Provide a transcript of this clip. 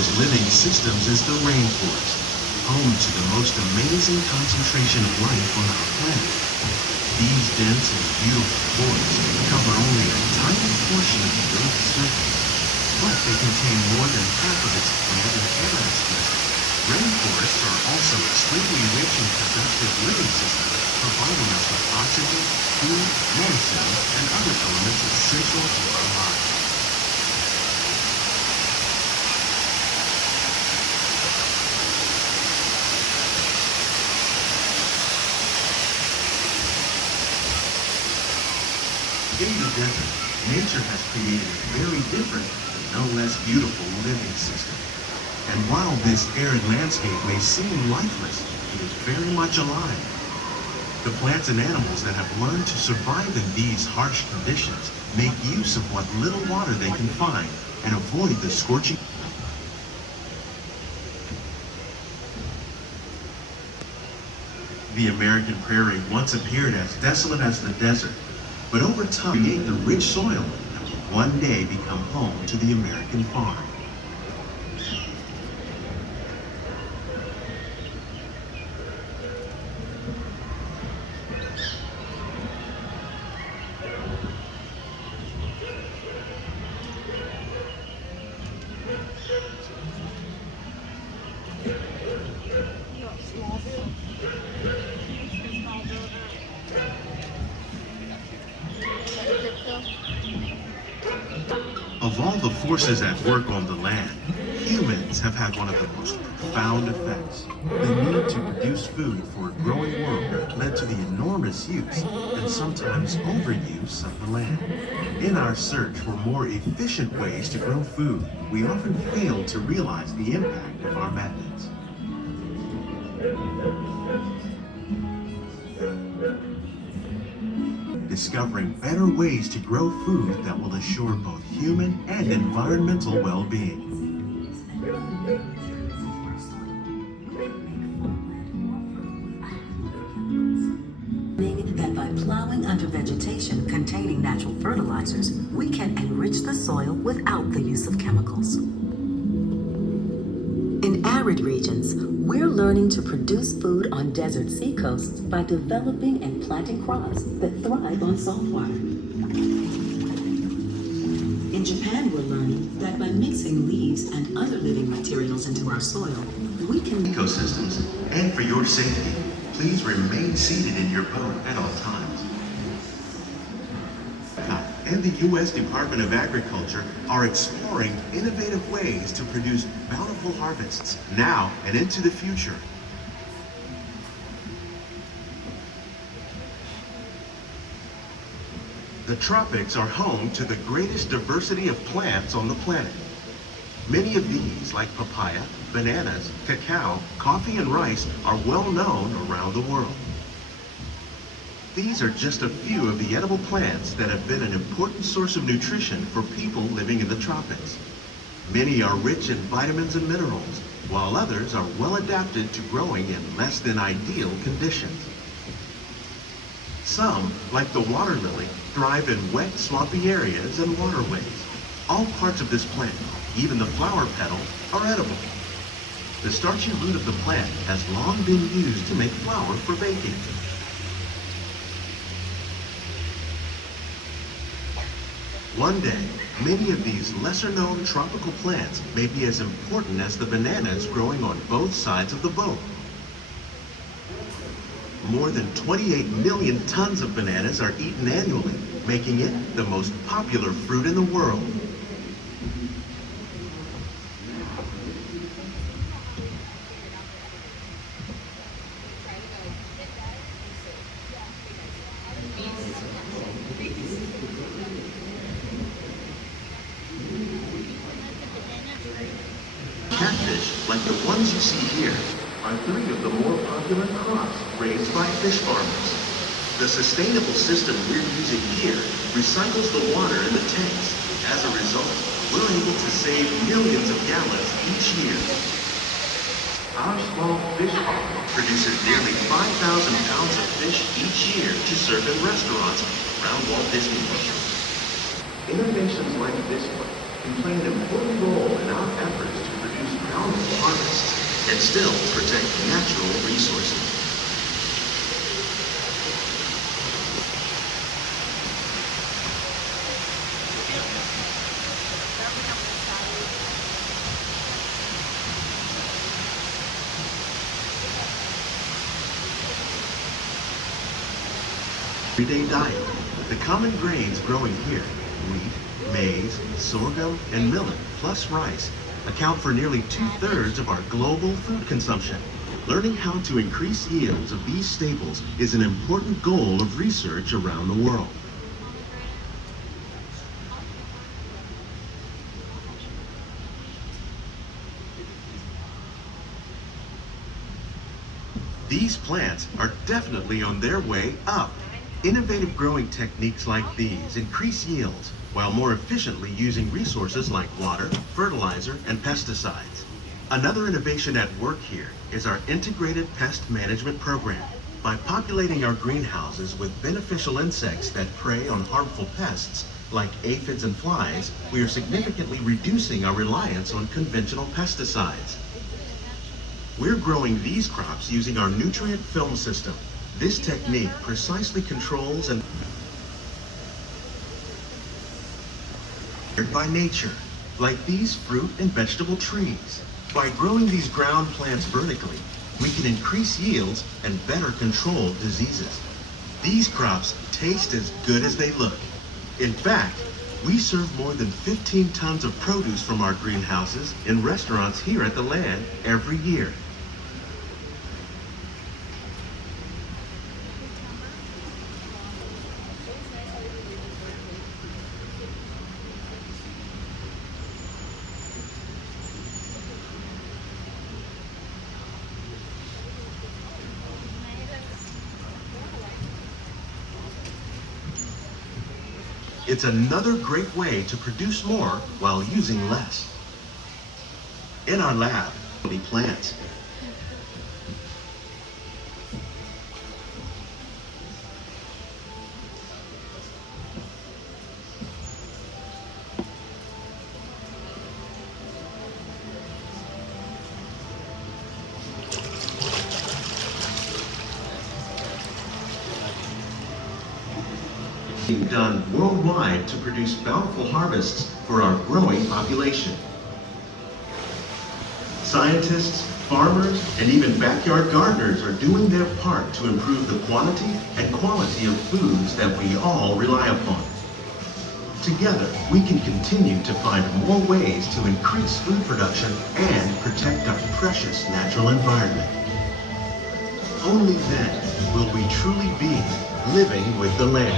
those living systems is the rainforest, home to the most amazing concentration of life on our planet. These dense and beautiful forests cover only a tiny portion of the Earth's surface, but they contain more than half of its plant and animal species. Rainforests are also extremely rich and productive living systems, providing us with oxygen, food, medicine, and other elements essential to our lives. In the desert, nature has created a very different, but no less beautiful living system. And while this arid landscape may seem lifeless, it is very much alive. The plants and animals that have learned to survive in these harsh conditions make use of what little water they can find and avoid the scorching. The American prairie once appeared as desolate as the desert, but over time create the rich soil that will one day become home to the American farm. Of all the forces at work on the land, humans have had one of the most profound effects. The need to produce food for a growing world led to the enormous use and sometimes overuse of the land. In our search for more efficient ways to grow food, we often fail to realize the impact of our methods. Discovering better ways to grow food that will assure both human and environmental well-being. That by plowing under vegetation containing natural fertilizers, we can enrich the soil without the use of chemicals. In arid regions, we're learning to produce food on desert seacoasts by developing and planting crops that thrive on salt water. In Japan, we're learning that by mixing leaves and other living materials into our soil, we can Ecosystems, and for your safety, please remain seated in your boat at all times. And the U.S. Department of Agriculture are exploring innovative ways to produce bountiful harvests now and into the future. The tropics are home to the greatest diversity of plants on the planet. Many of these, like papaya, bananas, cacao, coffee, and rice, are well known around the world. These are just a few of the edible plants that have been an important source of nutrition for people living in the tropics. Many are rich in vitamins and minerals, while others are well adapted to growing in less than ideal conditions. Some, like the water lily, thrive in wet, swampy areas and waterways. All parts of this plant, even the flower petals, are edible. The starchy root of the plant has long been used to make flour for baking. One day, many of these lesser-known tropical plants may be as important as the bananas growing on both sides of the boat. More than 28 million tons of bananas are eaten annually, making it the most popular fruit in the world. Catfish, like the ones you see here, are three of the more popular crops raised by fish farmers. The sustainable system we're using here recycles the water in the tanks. As a result, we're able to save millions of gallons each year. Our small fish farm produces nearly 5,000 pounds of fish each year to serve in restaurants around Walt Disney World. Innovations like this one can play an important role in our efforts to produce powerful harvests and still protect natural resources. Everyday diet. The common grains growing here, wheat, maize, sorghum, and millet, plus rice, account for nearly 2/3 of our global food consumption. Learning how to increase yields of these staples is an important goal of research around the world. These plants are definitely on their way up. Innovative growing techniques like these increase yields while more efficiently using resources like water, fertilizer, and pesticides. Another innovation at work here is our integrated pest management program. By populating our greenhouses with beneficial insects that prey on harmful pests like aphids and flies, we are significantly reducing our reliance on conventional pesticides. We're growing these crops using our nutrient film system. This technique precisely controls and by nature, like these fruit and vegetable trees. By growing these ground plants vertically, we can increase yields and better control diseases. These crops taste as good as they look. In fact, we serve more than 15 tons of produce from our greenhouses in restaurants here at the land every year. It's another great way to produce more while using less. In our lab, plants. Being done worldwide to produce bountiful harvests for our growing population. Scientists, farmers, and even backyard gardeners are doing their part to improve the quantity and quality of foods that we all rely upon. Together, we can continue to find more ways to increase food production and protect our precious natural environment. Only then will we truly be living with the land.